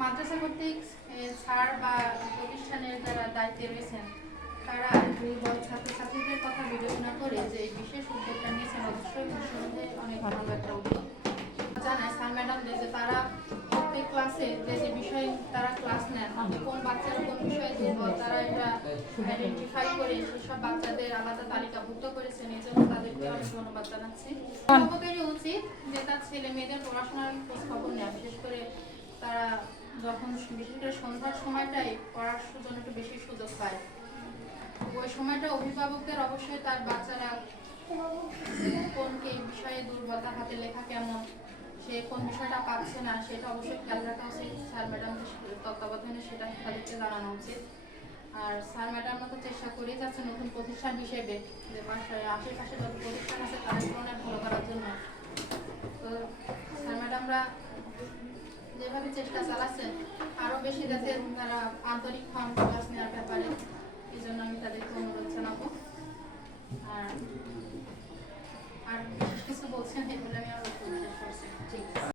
মাদ্রাসা কর্তৃক স্যার বা প্রতিষ্ঠানের যারা দায়িত্বে রয়েছেন তারা দুর্বল ছাত্রছাত্রীদের কথা বিবেচনা করে যে এই বিশেষ উদ্যোগটা নিয়েছেন অবশ্যই নিঃসন্দেহে অনেক ভালো একটা উদ্যোগ। জানায় স্যার ম্যাডামদের যে তারা প্রত্যেক ক্লাসে যে যে বিষয়ে তারা ক্লাস নেন, কোন বাচ্চারা কোন বিষয়ে দুর্বল তারা এটা আইডেন্টিফাই করে সেসব বাচ্চাদের আলাদা তালিকাভুক্ত করেছেন। এই জন্য তাদেরকে অনেক ধন্যবাদ জানাচ্ছি। অভিভাবকেরই উচিত যে তার ছেলে মেয়েদের পড়াশোনার খোঁজ খবর নেওয়া, বিশেষ করে তারা যখন বিশেষ করে সন্ধ্যার সময়টাই পড়ার জন্য একটু বেশি সুযোগ পায়, ওই সময়টা অভিভাবকদের অবশ্যই তার বাচ্চারা কোন বিষয়ে দুর্বলতা, হাতে লেখা কেমন, সে কোন বিষয়টা পাচ্ছে না সেটা অবশ্যই খেয়াল রাখা উচিত। স্যার ম্যাডামদের তত্ত্বাবধানে সেটা তাদেরকে জানানো উচিত। আর স্যার ম্যাডামরা তো চেষ্টা করেই যাচ্ছে নতুন প্রতিষ্ঠান হিসেবে যে বাসায় আশেপাশে যত প্রতিষ্ঠান আছে তাদের তুলনায় ভালো করার জন্য। তো স্যার ম্যাডামরা যেভাবে চেষ্টা চালাচ্ছেন আরও বেশি যাতে তারা আন্তরিক হন ক্লাস নেওয়ার ব্যাপারে, এই জন্য আমি